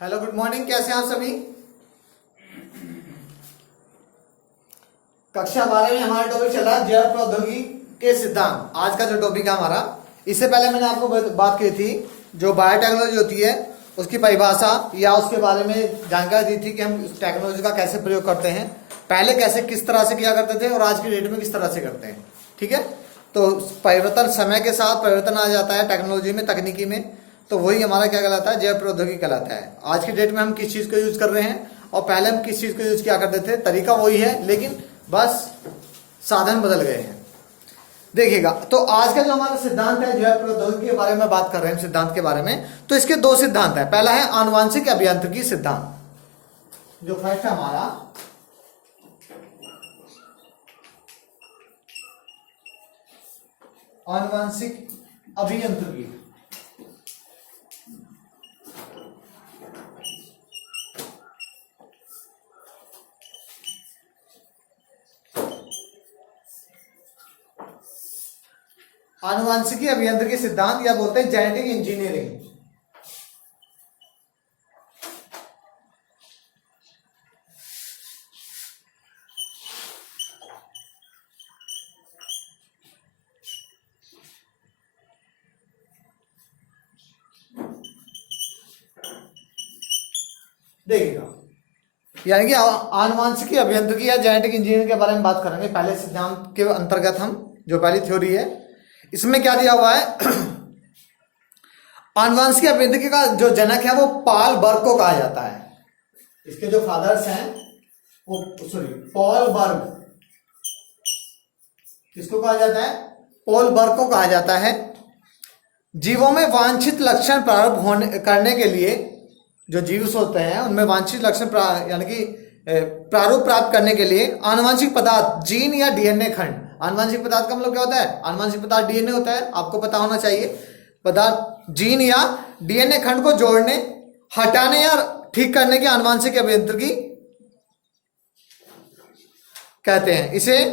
Hello, good morning. कैसे हैं आप सभी? कक्षा 12 में हमारा टॉपिक चला जैव प्रौद्योगिकी के सिद्धांत। आज का जो टॉपिक है हमारा, इससे पहले मैंने आपको बात की थी जो बायोटेक्नोलॉजी होती है उसकी परिभाषा या उसके बारे में जानकारी दी थी कि हम उस टेक्नोलॉजी का कैसे प्रयोग करते हैं, पहले कैसे किस तरह से किया करते थे और आज की डेट में किस तरह से करते हैं। ठीक है, तो परिवर्तन, समय के साथ परिवर्तन आ जाता है टेक्नोलॉजी में, तकनीकी में, तो वही हमारा क्या कहलाता है, जैव प्रौद्योगिकी कहलाता है। आज की डेट में हम किस चीज़ को यूज कर रहे हैं और पहले हम किस चीज़ को यूज किया करते थे, तरीका वही है लेकिन बस साधन बदल गए हैं। देखिएगा, तो आज का जो हमारा सिद्धांत है जैव प्रौद्योगिकी के बारे में बात कर रहे हैं, सिद्धांत के बारे में, तो इसके दो सिद्धांत है। पहला है आनुवांशिक अभियांत्रिकी सिद्धांत, जो फर्स्ट है हमारा आनुवांशिक अभियांत्रिकी। आनुवांशिकी अभियांत्रिकी सिद्धांत या बोलते हैं जेनेटिक इंजीनियरिंग। देखिएगा, यानी कि आनुवांशिकी अभियांत्रिकी या जेनेटिक इंजीनियरिंग के बारे में बात करेंगे। पहले सिद्धांत के अंतर्गत हम जो पहली थ्योरी है, इसमें क्या दिया हुआ है, आनुवांशिकी अभियांत्रिकी का जो जनक है वो पॉल बर्ग को कहा जाता है। इसके जो फादर्स हैं वो पॉल बर्ग, किसको कहा जाता है, पॉल बर्ग को कहा जाता है। जीवों में वांछित लक्षण प्रारंभ करने के लिए, जो जीव होते हैं उनमें वांछित लक्षण यानी कि प्रारूप प्राप्त करने के लिए आनुवांशिक पदार्थ, जीन या डीएनए खंड, आनुवांशिक पदार्थ का मतलब क्या होता है, आनुवांशिक पदार्थ डीएनए होता है, आपको पता होना चाहिए। पदार्थ जीन या डीएनए खंड को जोड़ने, हटाने या ठीक करने की आनुवांशिक अभियांत्रिकी कहते हैं। इसे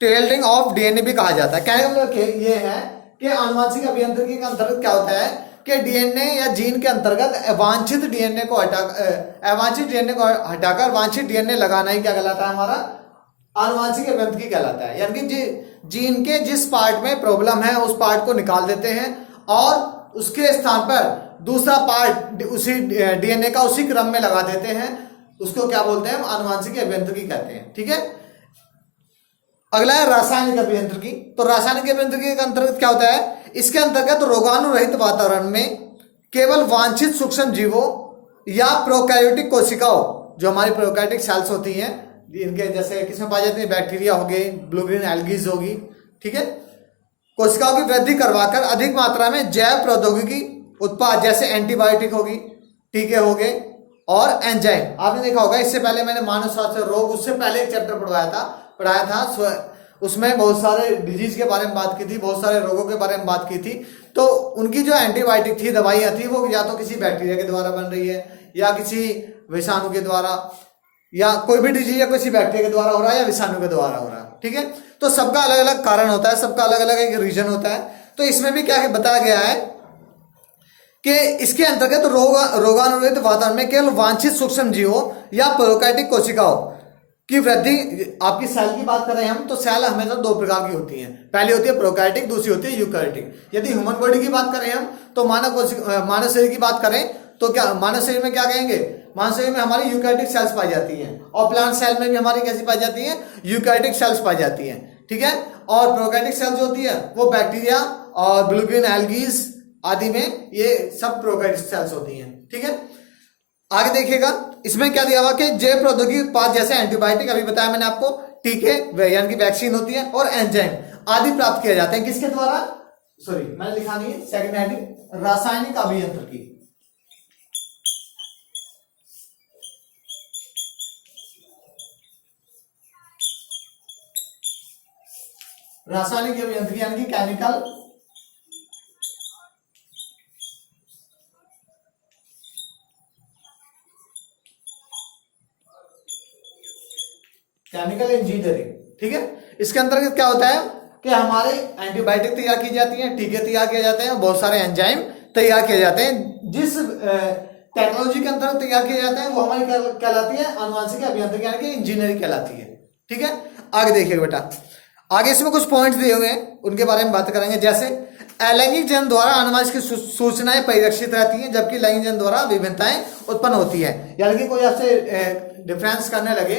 टेलरिंग ऑफ डीएनए भी कहा जाता है। कहने का मतलब ये है कि आनुवांशिक अभियांत्रिकी का अंतर्गत क्या होता है कि डीएनए या जीन के अंतर्गत अवांछित डीएनए को हटाकर वांछित डीएनए लगाना ही क्या कहलाता है, हमारा आनुवांशिक अभियांत्रिकी कहलाता है। यानी कि जीन के जिस पार्ट में प्रॉब्लम है उस पार्ट को निकाल देते हैं और उसके स्थान पर दूसरा पार्ट उसी डीएनए का उसी क्रम में लगा देते हैं, उसको क्या बोलते हैं, हम आनुवांशिक अभियांत्रिकी कहते हैं। ठीक है, अगला है रासायनिक अभियांत्रिकी। तो रासायनिक अभियांत्रिकी के अंतर्गत क्या होता है, इसके अंतर्गत रोगाणु रहित वातावरण में केवल वांछित सूक्ष्म जीवों या प्रोकैरियोटिक कोशिकाओं, जो हमारी प्रोकैरियोटिक सेल्स होती हैं, इनके जैसे किसमें पाई जाती है, बैक्टीरिया हो गए, ब्लू ग्रीन एल्गीज होगी, ठीक है, कोशिकाओं की वृद्धि करवाकर अधिक मात्रा में जैव प्रौद्योगिकी उत्पाद जैसे एंटीबायोटिक होगी, टीके हो गए और एंजाइम। आपने देखा होगा, इससे पहले मैंने मानव स्वास्थ्य रोग, उससे पहले एक चैप्टर पढ़ाया था, उसमें बहुत सारे डिजीज के बारे में बात की थी, बहुत सारे रोगों के बारे में बात की थी। तो उनकी जो एंटीबायोटिक थी, दवाइयाँ थी, वो या तो किसी बैक्टीरिया के द्वारा बन रही है या किसी विषाणु के द्वारा, या कोई भी डिजीज या किसी बैक्टीरिया के द्वारा हो रहा है या विषाणु के द्वारा हो रहा है। ठीक है, तो सबका अलग अलग कारण होता है, सबका अलग अलग एक रीजन होता है। तो इसमें भी क्या बताया गया है कि इसके अंतर्गत रोगाणु रहित वातावरण में केवल वांछित सूक्ष्म जीवों या प्रोकैरियोटिक कोशिकाओं की वृद्धि। आपकी सेल की बात करें हम, तो सेल हमेशा दो प्रकार की होती हैं, पहली होती है प्रोकैरियोटिक, दूसरी होती है यूकैरियोटिक। यदि ह्यूमन बॉडी की बात करें हम, तो मानव शरीर की बात करें तो क्या मानव शरीर में क्या कहेंगे, मानव शरीर में हमारी यूकैरियोटिक सेल्स पाई जाती हैं, और प्लांट सेल में भी हमारी कैसी पाई जाती हैं, यूकैरियोटिक सेल्स पाई जाती हैं। ठीक है, और प्रोकैरियोटिक सेल जो होती है वो बैक्टीरिया और ब्लू ग्रीन एल्गीज आदि में ये सब प्रोकैरियोटिक सेल्स होती हैं। ठीक है, आगे देखिएगा, इसमें क्या दिया हुआ कि जैव प्रौद्योगिकी उत्पाद जैसे एंटीबायोटिक, अभी बताया मैंने आपको, टीके यानी कि वैक्सीन होती है, और एंजाइम आदि प्राप्त किए जाते हैं किसके द्वारा, मैंने लिखा नहीं है, सेकंड हेडिंग रासायनिक अभियांत्रिकी। रासायनिक अभियांत्रिकी यानी कि केमिकल इंजीनियरिंग। ठीक है, इसके अंतर्गत क्या होता है कि हमारे एंटीबायोटिक तैयार की जाती हैं, टीके तैयार किए जाते हैं, बहुत सारे एंजाइम तैयार किए जाते हैं जिस टेक्नोलॉजी के अंतर्गत तैयार किए जाते हैं वो हमारी कहलाती है आनुवांशिक अभियांत्रिकी यानी कि इंजीनियरिंग कहलाती है। ठीक है, आगे देखिए बेटा, आगे इसमें कुछ पॉइंट्स दिए हुए हैं उनके बारे में बात करेंगे। जैसे अलैंगिक जन्म द्वारा आनुवांशिक सूचनाएं परिरक्षित रहती हैं जबकि लैंगिक जन्म द्वारा विभिन्नताएं उत्पन्न होती है। यानी कि कोई आपसे डिफरेंस करने लगे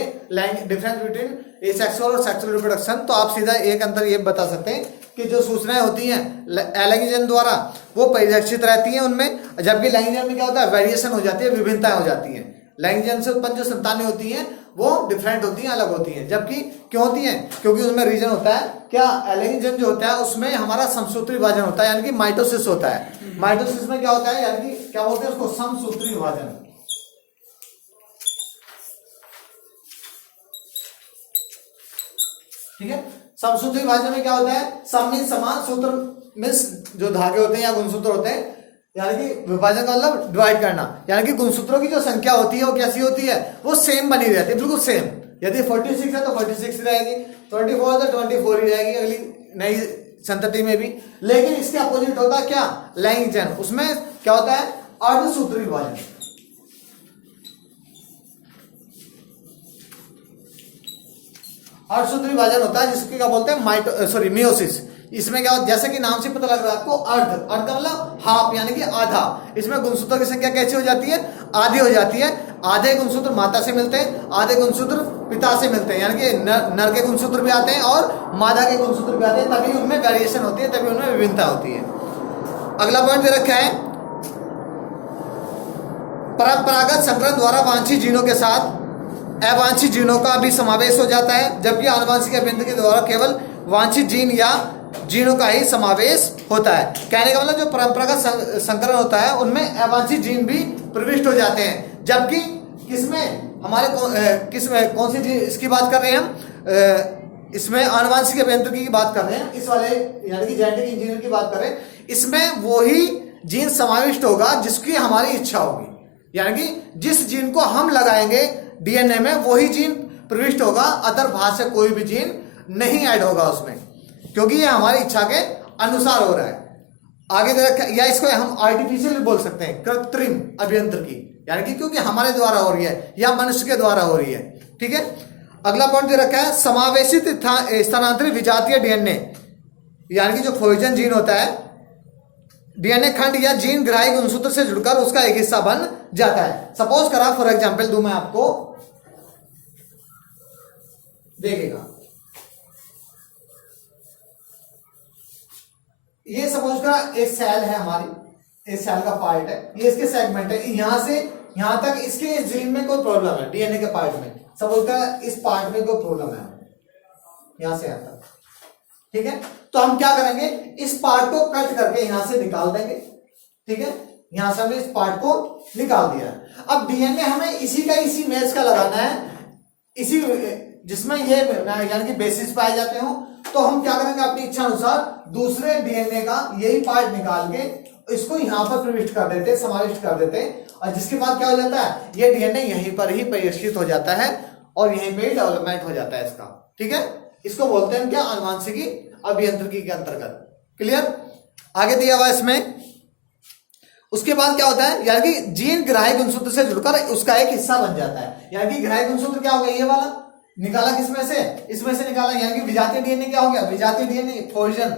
डिफरेंस बिटवीन एसेक्सुअल और सेक्सुअल रिप्रोडक्शन, तो आप सीधा एक अंतर ये बता सकते हैं कि जो सूचनाएं होती हैं अलैंगिक जन्म द्वारा वो परिरक्षित रहती हैं उनमें, जबकि लैंगिक जन्म में क्या होता है, वेरिएशन हो जाती है, विभिन्नताएं हो जाती हैं। लैंगिक जन्म से उत्पन्न जो संतानें होती हैं वो डिफरेंट होती हैं, अलग होती हैं। जबकि क्यों होती हैं, क्योंकि उसमें रीजन होता है क्या, अलैंगिक जन्म जो होता है उसमें हमारा समसूत्री विभाजन होता है, यानी कि माइटोसिस होता है। माइटोसिस में क्या होता है, यानी कि क्या बोलते हैं उसको, समसूत्री विभाजन। ठीक है, समसूत्री विभाजन में क्या होता है, सम मीन्स समान, सूत्र मीन्स जो धागे होते हैं या गुणसूत्र होते हैं, यानी कि विभाजन का मतलब डिवाइड करना, यानी कि गुणसूत्रों की जो संख्या होती है वो कैसी होती है, वो सेम बनी रहती है, बिल्कुल सेम। यदि 46 है तो 46 रहेगी, 24 है तो 24 ही रहेगी अगली नई संतति में भी। लेकिन इसके अपोजिट होता है क्या, लैंगिक जन्म, उसमें क्या होता है, अर्धसूत्री विभाजन। अर्धसूत्री विभाजन होता है जिसके क्या बोलते हैं, मियोसिस। इसमें क्या होता है, जैसे कि नाम से पता लग रहा है आपको, अर्ध, अर्ध का मतलब हाफ यानी कि आधा। इसमें गुणसूत्रों की संख्या कैसी हो जाती है, आधी हो जाती है। आधे गुणसूत्र माता से मिलते हैं, आधे गुणसूत्र पिता से मिलते हैं, यानी कि नर के गुणसूत्र भी आते हैं और मादा के गुणसूत्र भी आते हैं, तभी उनमें वेरिएशन होती है, तभी उनमें विभिन्नता होती है। अगला पॉइंट दे रखा है, परंपरागत संकरण द्वारा वांछित जीनों के साथ अवांछित जीनों का भी समावेश हो जाता है, जबकि आनुवांशिक अभियांत्रिकी के द्वारा केवल वांछित जीन या जीनों का ही समावेश होता है। कहने का मतलब जो परंपरागत संकरण होता है उनमें अवांछित जीन भी प्रविष्ट हो जाते हैं, जबकि किसमें हमारे किसमें कौन सी जीन इसकी बात कर रहे हैं हम, इसमें आनुवांशिक अभियांत्रिकी की बात कर रहे हैं, इस वाले यानी कि जेनेटिक इंजीनियर की बात कर रहे हैं। इसमें वही जीन समाविष्ट होगा जिसकी हमारी इच्छा होगी, यानी कि जिस जीन को हम लगाएंगे डीएनए में वही जीन प्रविष्ट होगा, अदर भाग से कोई भी जीन नहीं ऐड होगा उसमें, क्योंकि ये हमारी इच्छा के अनुसार हो रहा है। आगे या इसको हम आर्टिफिशियल भी बोल सकते हैं, कृत्रिम अभियांत्रिकी, यानी कि क्योंकि हमारे द्वारा हो रही है या मनुष्य के द्वारा हो रही है। ठीक है, अगला पॉइंट दे रखा है, समावेशित स्थानांतरित विजातीय डीएनए, यानी कि जो फ्लोइजन जीन होता है, डीएनए खंड या जीन ग्राही गुणसूत्र से जुड़कर उसका एक हिस्सा बन जाता है। सपोज करा, फॉर एग्जांपल दूं मैं आपको, देखिएगा ये सपोज करा एक सेल है हमारी, एक सेल का पार्ट है, ये इसके सेगमेंट है, यहां से यहां तक इसके जीन में कोई प्रॉब्लम है, डीएनए के पार्ट में, सपोज करा इस पार्ट में कोई प्रॉब्लम है, यहां से यहां तक। ठीक है, तो हम क्या करेंगे, इस पार्ट को कट करके यहां से निकाल देंगे। ठीक है, यहां से हमने इस पार्ट को निकाल दिया। अब डीएनए हमें इसी का इसी मैच का लगाना है, इसी जिसमें ये यानी कि बेसिस पाए जाते हो, तो हम क्या करेंगे, अपनी इच्छा अनुसार दूसरे डीएनए का यही पार्ट निकाल के इसको यहां पर प्रविष्ट कर देते, समाविष्ट कर देते, और जिसके बाद क्या हो जाता है, ये डीएनए यहीं पर ही परिष्कृत हो जाता है और यहीं पे डेवलपमेंट हो जाता है इसका। ठीक है, इसको बोलते हैं क्या, आनुवांशिकी अभियांत्रिकी के अंतर्गत। क्लियर, आगे दिया हुआ इसमें। उसके बाद क्या होता है, यानी कि जीन ग्राही गुणसूत्र से जुड़कर उसका एक हिस्सा बन जाता है। यानी कि ग्राही गुणसूत्र क्या हो गया, ये वाला निकाला किसमें से, इसमें से निकाला, यानी कि विजातीय डीएनए क्या हो गया, विजातीय डीएनए फ्लोइजन,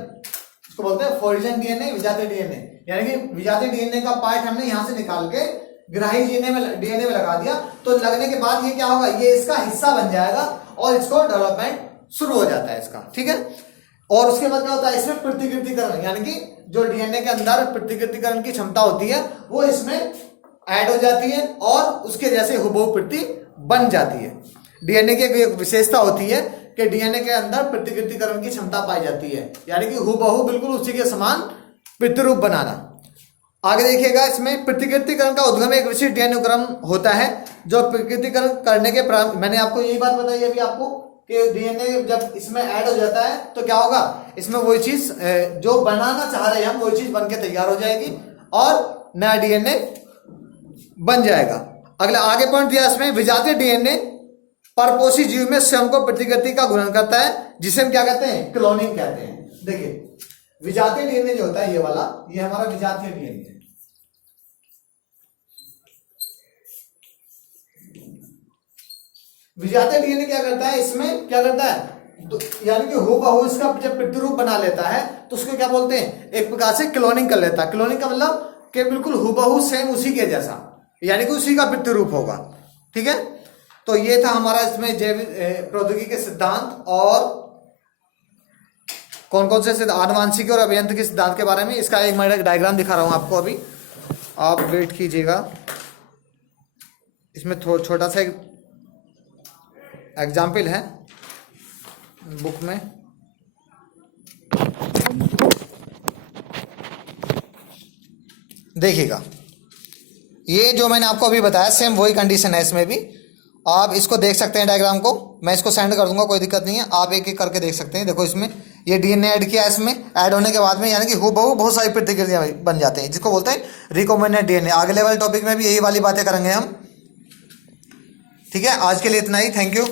इसको बोलते हैं फ्लोइजन डीएनए, विजातीय डीएनए, यानी कि विजातीय डीएनए का पार्ट हमने यहां से निकाल के ग्राही डीएनए में लगा दिया, तो लगने के बाद ये क्या होगा, ये इसका हिस्सा बन जाएगा और इसको डेवलपमेंट शुरू हो जाता है इसका। ठीक है, और उसके बाद क्या होता है, इसमें प्रतिकृतिकरण, यानी कि जो डीएनए के अंदर प्रतिकृतिकरण की क्षमता होती है वो इसमें ऐड हो जाती है और उसके जैसे हुबहू प्रति बन जाती है। डीएनए की एक विशेषता होती है कि डीएनए के अंदर प्रतिकृतिकरण की क्षमता पाई जाती है, यानी कि हुबहू बिल्कुल उसी के समान प्रतिरूप बनाना। आगे देखिएगा, इसमें प्रतिकृतिकरण का उद्गम एक विशिष्ट डीएनए क्रम होता है जो प्रतिकृतिकरण करने के प्रारंभ, मैंने आपको यही बात बताई अभी आपको कि डीएनए जब इसमें ऐड हो जाता है तो क्या होगा, इसमें वही चीज जो बनाना चाह रहे हैं हम वही चीज बन के तैयार हो जाएगी और नया डीएनए बन जाएगा। अगला आगे पॉइंट दिया इसमें, विजातीय डीएनए परपोषी जीव में स्वयं को प्रतिकृति का गुणन करता है, जिसे हम क्या कहते हैं, क्लोनिंग कहते हैं। देखिए विजातीय डीएनए जो होता है ये वाला, ये हमारा विजातीय डीएनए है। विजातीय डीएनए क्या करता है, इसमें क्या करता है, यानी कि हूबहू इसका जब प्रतिरूप बना लेता है तो उसको क्या बोलते हैं, एक प्रकार से क्लोनिंग कर लेता है। क्लोनिंग का मतलब कि बिल्कुल हूबहू सेम उसी के जैसा, यानी कि उसी का प्रतिरूप होगा। ठीक है, तो ये था हमारा इसमें जैविक प्रौद्योगिकी के सिद्धांत और कौन कौन से आनुवांशिकी और अभियांत्रिकी सिद्धांत के बारे में। इसका एक मैं डायग्राम दिखा रहा हूं आपको, अभी आप वेट कीजिएगा। इसमें छोटा सा एक एग्जाम्पल है बुक में। देखिएगा, ये जो मैंने आपको अभी बताया सेम वही कंडीशन है इसमें भी। आप इसको देख सकते हैं डायग्राम को, मैं इसको सेंड कर दूंगा, कोई दिक्कत नहीं है, आप एक एक करके देख सकते हैं। देखो इसमें ये डीएनए ऐड किया है, इसमें ऐड होने के बाद में यानी कि हूबहू बहुत सारी प्रतिक्रिया बन जाते हैं, जिसको बोलते हैं रिकॉम्बिनेंट डीएनए। अगले वाले टॉपिक में भी यही वाली बातें करेंगे हम। ठीक है, आज के लिए इतना ही, थैंक यू।